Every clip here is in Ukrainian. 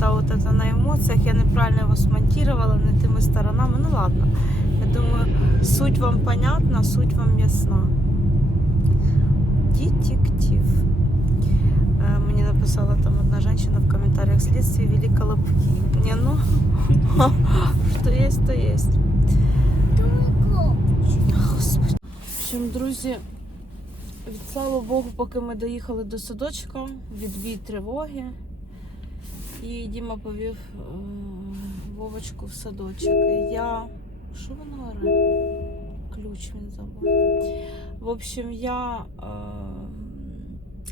Я от это на емоціях, я неправильно його смонтувала не тими сторонами. Ну ладно. Я думаю, суть вам понятна, суть вам ясна. Детектив. Е, Мені написала там одна женщина в комментариях слідстві вели колобки. Не, ну, що є, то є. Господи. Друзі, від слава Богу, поки ми доїхали до садочка, відбій тривоги. І Діма повів е, Вовочку в садочок. Я. Що вона оре? Ключ він забув. В общем, я е,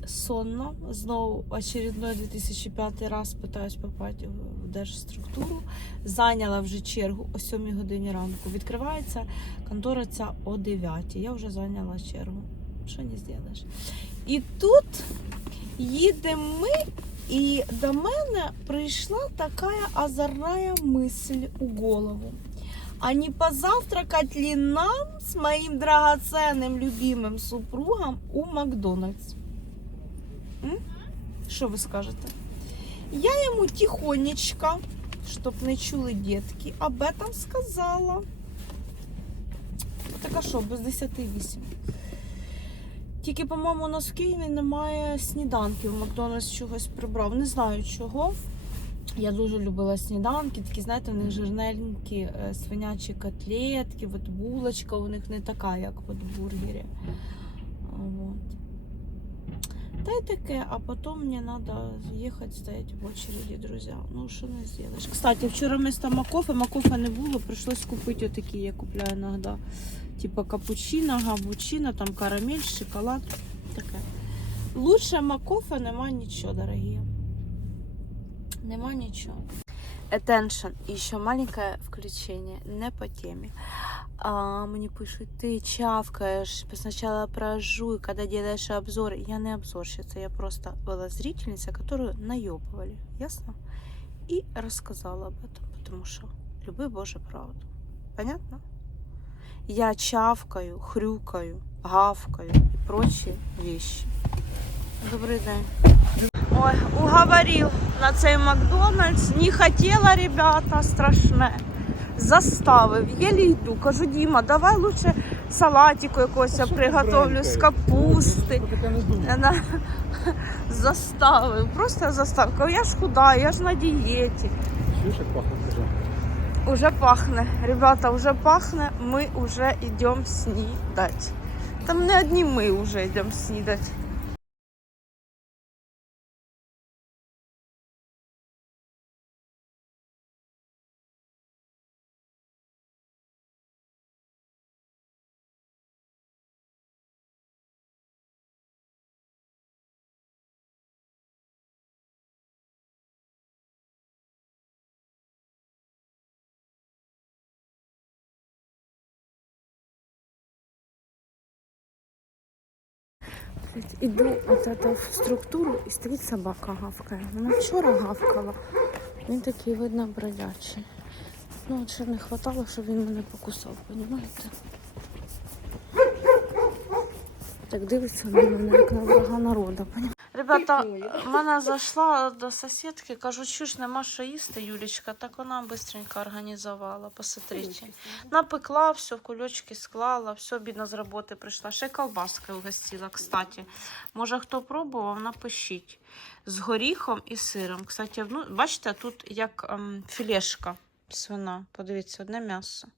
сонно. Знову очередной 2005 раз питаюсь попати в держструктуру. Зайняла вже чергу о 7 годині ранку. Відкривається контора ця о 9. Я вже зайняла чергу. Що не зробиш? І тут їдемо ми, і до мене прийшла така озорная мысль у голову. А не позавтракать ли нам с моим драгоценным любимым супругом у Макдональдс? Що ви скажете? Я йому тихонечко, щоб не чули дітки, об этом сказала. Так а що, без 10 8. Тільки, по-моєму, у нас в Києві немає сніданків. Макдональдс чогось прибрав. Не знаю чого. Я дуже любила сніданки, такі, знаєте, у них жирненькі е, свинячі котлетки, от булочка у них не така, як от в бургері. Та й таке, а потім мені треба їхати стояти в очереді, друзі. Ну, що не зробиш. Кстати, вчора вместо макофе, макофе не було, прийшлось купити отакі, я купляю іноді. Типа капучино, габучино, там карамель, шоколад. Таке. Лучше макофе нема нічого, дорогі. Нема нічого. Attention. І ще маленьке включення, не по темі А, мені пишуть, ти чавкаєш, спочатку про жуй, коли делаешь обзор. Я не обзорщица, я просто была зрительница, которую наебывали, ясно? И рассказала об этом, потому что люби Боже правду. Понятно? Я чавкаю, хрюкаю, гавкаю и прочие вещи. Добрий день. Ой, уговорил на цей Макдональдс. Не хотіла, ребята, страшне. Заставив, єлі йду. Кажу, Діма, давай лучше салатику якогось я приготовлю з капусти. Вона Заставив, просто заставив. Кажу, Я ж худа, я ж на дієті. Уже. Уже пахне. Ребята, уже пахне, ми вже йдемо снідати. Там не одні ми вже йдемо снідати. Іду от это в структуру і стоїть собака гавкає. Вона вчора гавкала. Він такий, видно, бродячий. Ну, от ще не вистачало, щоб він мене покусав, розумієте? Так дивиться на мене, як на врага народу. Ребята, в мене зайшла до сусідки, кажу, що ж нема що їсти, Юлічка, так вона швидко організувала, посмотрите. Напекла, все в кульочки склала, все, бідно з роботи прийшла. Ще колбаска угостила, кстати. Може, хто пробував, напишіть. З горіхом і сиром. Кстати, ну, бачите, тут як ем, філешка свина. Подивіться, одне м'ясо.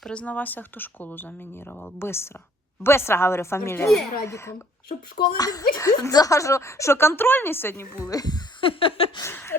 Признавайся, хто школу замінірував. Бистро. Бистро, говорю, фамілія. Радіком. Щоб школи не бути. Да, що, що контрольні сьогодні були?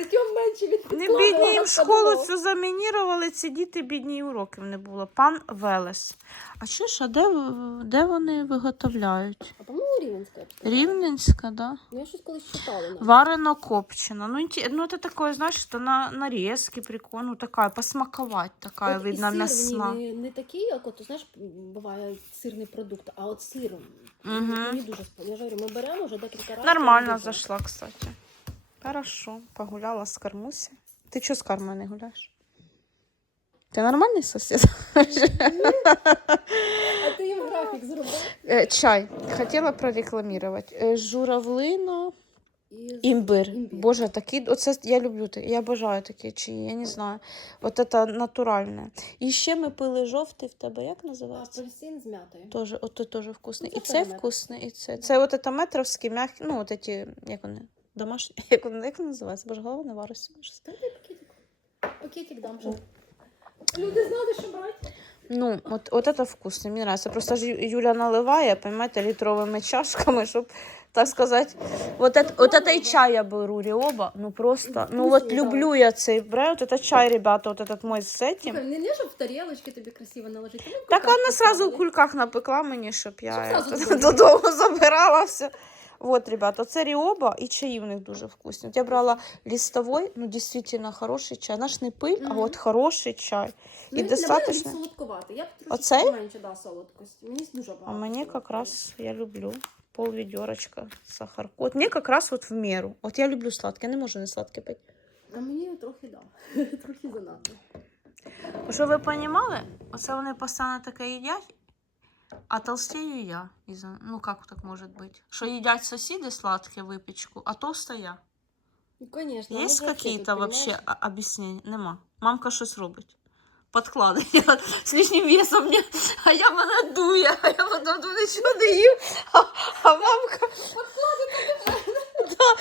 Від Не бідні їм школу цю замінірували, ці діти бідні уроків не було. Пан Велес. А що ж, а де, в- де вони виготовляють? А по-моєму Рівненська. я б сказала. Рівненська, да? Ну, я щось колись читала. навіть. Варено копчено. Ну, ну это такое, знаешь, что на нарезки прикольно, ну такая, посмаковать такая, От і видно, сир в мясна. Не, не такий, як от, знаєш, буває сирний продукт, а от сиром. Мгм. Мені дуже сподобалося. Я ж говорю, ми беремо вже декілька разів. Нормально зашла, кстати. Хорошо, погуляла с Кармуси. Ты что с Кармой не гуляешь? Ты нормальный сосед? А ти їм графік зробив? Е, Е, чай. Хотіла прорекламувати. Е, журавлина. Із... Імбир. Імбир. Боже, такі, оце я люблю, такі, я бажаю такі чаї, я не знаю. От це натуральне. І ще ми пили жовтий в тебе, як називається? Апельсин з м'ятою. Тоже, от той теж вкусний. Ну, І це цей перемет. вкусний, і це. Це от це метровські, м'які, ну, от ці, як вони, домашні, як вони, як вони називаються? Боже, голова не вариться. Та дай пакетик. Пакетик дам. Щоб... Люди знали, що брати. Ну, от, от это вкусно, мені нравится. Просто ж Ю- Юля наливає, понимаете, літровими чашками, щоб, так сказати, от, это, от это і чай я беру, Ріоба, ну просто, ну от Вкусний, да. люблю я цей бренд, от это чай, ребята, от этот мой з этим. Слухай, не, не щоб в тарілочки тобі красиво наложити. ну, в Так кульках вона сразу в поставили. кульках напекла мені, щоб я Щоб это, зразу додому. додому забирала все. Вот, ребята, це Ріоба і чаї в них дуже вкусні. От я брала листовой, ну, дійсно хороший чай. Наш не пиль, а Мгм. от хороший чай. Ну, І він для мене достаточно. він солодкуватий. Я б трошки Оцей? менше дала солодкості. Мені дуже багато. А мне как солодкого. раз я люблю пол ведерочка сахарку. Вот мне как раз вот в меру. Вот я люблю сладкое, я не можу не сладке пити. А мені трохи да. трохи занадто. Щоб ви розуміли, оце вони постійно таке їдять, а толстею я. Ну як так може бути? Що їдять сусіди сладке випічку, а толста я. Ну, конечно. Ну, же вообще понимаешь? об'яснення? Нема. Мамка щось робить. Подкладення з лишнім весом мені, а я мене дує, а я потім тут нічого не їм, а, а мамка. Да.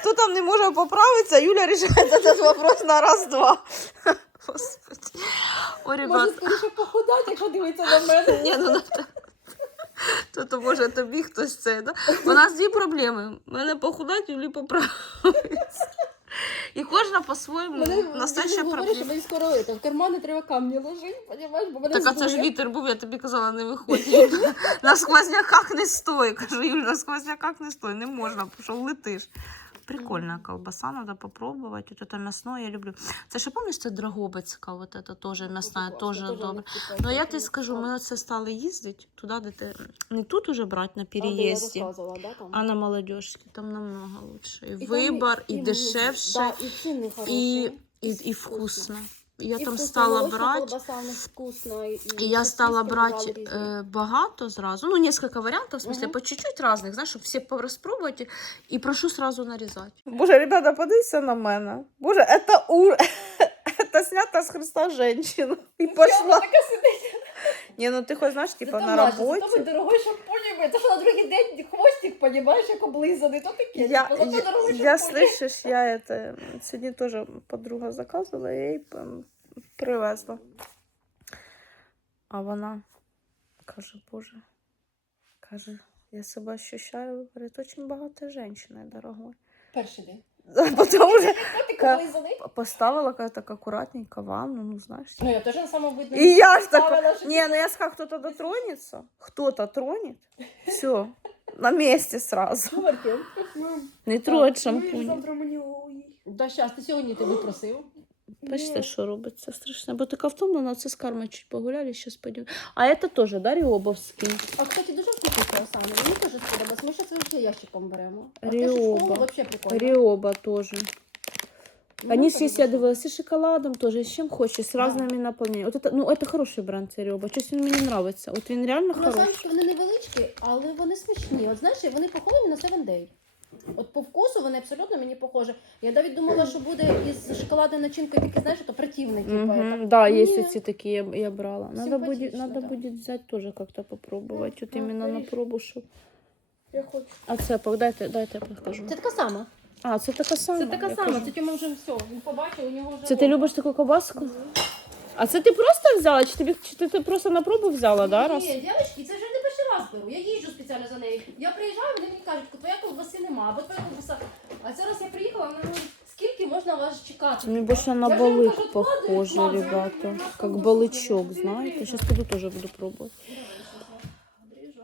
Хто там не може поправитися, Юля рішає цей вопрос на раз-два. Може скоріше похудати, якщо дивиться на мене. ні, ну. То, то може тобі хтось це, да? У нас дві проблеми. Мене похудать, Юлі поправитися. І кожна по-своєму що проблема. мені скоро это, в кармани треба камні ложити, понімаєш, бо мене Так, а це ж вітер був, я тобі казала, не виходь. Юля, На сквозняках не стой. Кажу, Юля, на сквозняках не стой, не можна, що влетиш. Прикольна колбаса, надо попробовать. Вот это мясное я люблю. Це ще помнишь, це Драгобицька, вот это тоже мясная, тоже добре. Ну я тебе тобі скажу, ми оце стали їздити туди, де ти не тут уже брати на А, переїзді, а на молодежці. Там намного лучше. І, вибор, і, дешевше, і, і, і вкусно. Я І там стала брати. і, я стала брати бували е, багато зразу. Ну, несколько варіантів, в смысле, угу. по чуть-чуть різних, знаєш, щоб всі порозпробувати і прошу сразу нарізати. Боже, ребята, подивіться на мене. Боже, це у... це снята з Христа жінка. І Вона така сидить. Ні, ну ти хоч знаєш, типа Зато на Маша, роботі. Зато ви дорогой шампунь, то що на другий день хвостик, понімаєш, як облизаний, то таке. Я, типу, зато я, дорогой я шампунь. слышишь, я это сегодня тоже подруга заказывала, я їй м, привезла. А вона каже, Боже, каже, я себе ощущаю перед очень багатою жінкою, дорогой. Перший день. Ка- облизаний. поставила как так аккуратненько ванну, ну знаешь. Ну, я теж на самому видно. И я ж такая, не, ну я сказала, кто-то дотронется, кто-то тронет, все, на месте сразу. Маркен. Не трогать шампунь. Да, щас, ти сьогодні тебе просив. Бачите, що робиться страшно. Бо така втомлена, це з карми чуть погуляли, зараз пойдемо. А це теж, да, Ріобовський? А, кстати, дуже вкусний круасан. Мені теж сподобалось. Ми ще це вже ящиком беремо. А Ріоба. то, що в школу, вообще прикольно. Ріоба теж. Мені Они теж здесь, я дуже. дивилась, и шоколадом тоже, и с чем хочешь, с Да. разными наполнениями. Вот это, ну, это хороший бренд, це Ріоба. Щось він мені нравиться. От він реально хороший. Круасанчики, вони невеличкі, але вони смачні. От знаєш, вони похожі на Seven Day. От по вкусу вони абсолютно мені похожі. Я навіть думала, що буде із шоколадною начинкою тільки, знаєш, то противний, типу. Мгм, Да, Ні. эти такие, я, я брала. Надо Симпатично, надо да. будет взять тоже как-то попробовать. Вот Ну, именно на пробу, щоб... Я хочу. А це, дайте, дайте я покажу. Це така сама. А, це така сама. Це така я сама. кажу. Це Тьома вже все. Він побачив, у нього вже. Це ти любиш таку ковбаску? А це ти просто взяла? Чи тобі чи ти, ти просто на пробу взяла, да? Раз? Ні, дівчатки, це вже не перший раз беру. Я їжджу спеціально за нею. Я приїжджаю, вони мені кажуть, твоя ковбаси нема, або твоя ковбаса. А це раз я приїхала, вона говорить, скільки можна вас чекати? Мне больше на Я же вам балык кажу, похоже, ладно, ребята. ладно, Как ладно, балычок, ладно, знаете. ладно. Сейчас пойду тоже буду пробовать. Дріжджу.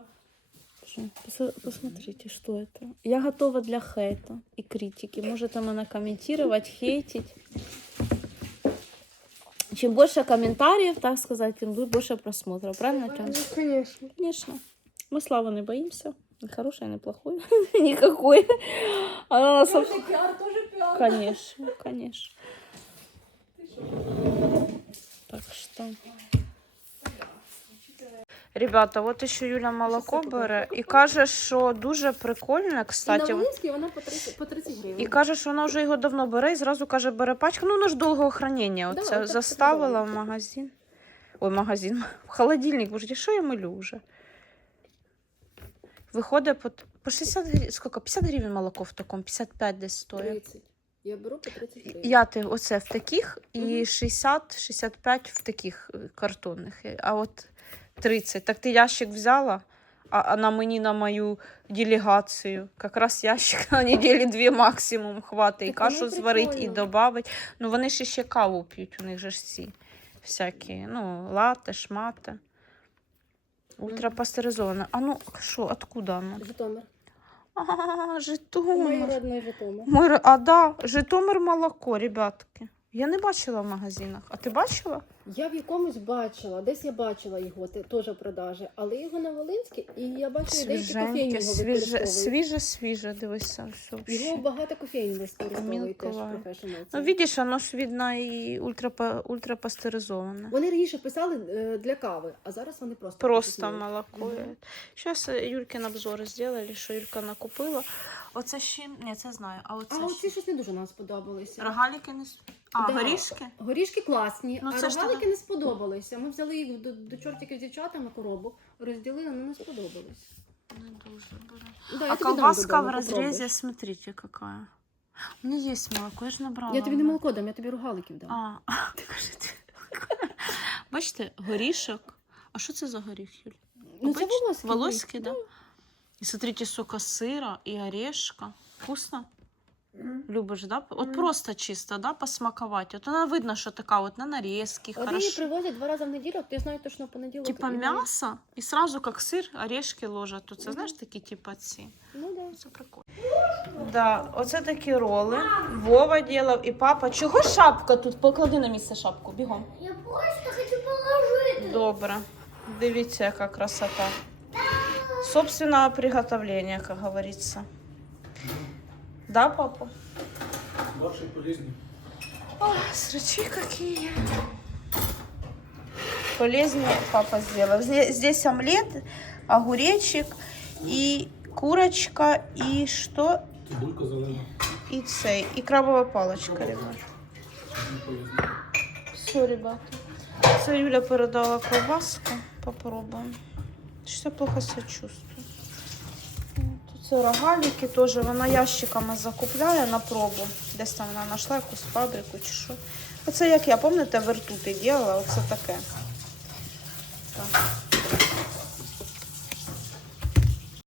Что? Пос- Посмотрите, что это. Я готова для хейта и критики. Можете меня комментировать, хейтить. Чем больше комментариев, так сказать, тем будет больше просмотров. Правильно, Тём? Конечно. Конечно. Мы славы не боимся. Ни хорошей, ни плохой. Никакой. Она нас... Тоже піар. Конечно, конечно. Так что... Ребята, от ще Юля молоко бере і каже, що дуже прикольне, І на кстати. Волинській вона по 30, по 30 гривень. І каже, що вона вже його давно бере, і зразу каже, бере пачку. Ну, воно ж довгого хранення. Да, Оце так заставила в магазин. Ой, магазин. В холодильник. Боже, що я милю вже? Виходить по, по 60 гривень. Скільки? 50 гривень молоко в такому, 55 десь стоїть. 30. Я беру по 30 гривень. Я ти оце в таких і Мгм. 60-65 в таких е, картонних. А от 30. Так ти ящик взяла, а, а на мені на мою делегацію. Якраз ящик на неділі дві максимум хватить. І Так воно кашу зварить, і прикольно. додавить. Ну вони ж ще каву п'ють, у них же ж ці всякі, ну, лати, шмати. Ультрапастеризоване. А ну, що, откуда оно? Житомир. А, Житомир. Житомир. родной Житомир. Мир, а да, Житомир молоко, ребятки. Я не бачила в магазинах. А ти бачила? Я в якомусь бачила, десь я бачила його, те- теж в продажі, але його на Волинській, і я бачила, деякі кофейні його свіже, свіже, свіже, дивися. Все Його багато кофейні використовують теж професіонал. Ну, видиш, воно ж видно і ультрапа, ультрапастеризоване. Вони раніше писали е, для кави, а зараз вони просто Просто молоко. Зараз Юлькин обзори зробили, що Юлька накупила. Оце ще, ні, це знаю, а оце А ще. оці щось не дуже нам сподобалися. Рогаліки не... с- А, Да. горішки? Горішки класні, Ну, а це ж рогалики не сподобалися. Ми взяли їх до, до чортиків з дівчатами коробу, розділили, але не сподобались. Не дуже, дуже. Да, я А тобі дам колбаска додому, в попробуєш. смотрите, какая. У есть молоко, я ж набрала. Я тобі не молоко дам, я тобі рогаликів дам. А, ти кажете. Бачите, горішок. А що це за горіх, Юль? ну, це обичний? волоський. Волоський, да? І смотрите, сколько сыра и орешка. Вкусно? Любиш, да? От Мгм. просто чисто, да, посмаковать. От вона видно, що така от на нарезки, Вони її привозять два рази в неділю, ти знаю точно понеділок. Типа м'ясо, і сразу как сыр, орешки ложать. Тут це Мгм. знаєш такі, типа ці. Ну да. Це прикольно. Да, оце такі роли. Вова ділав і папа. Чого шапка тут? Поклади на місце шапку, бігом. Я просто хочу положити. Добре. Дивіться, яка красота. Собственного приготовления, как говорится. Да, папа? Ваши полезны. Ой, срачи какие. Полезнее папа сделал. Здесь, омлет, огуречек и курочка, и что? Цибулька зелена. И цей, и крабовая палочка, ребят. Все, ребята. Це Юля передала ковбаску. Попробуємо. Что я плохо себя чувствую. Тут це рогаліки теж. Вона ящиками закупляє на пробу. Десь там вона знайшла якусь фабрику чи що. Оце як я, пам'ятаєте, вертути робила, оце таке. Так.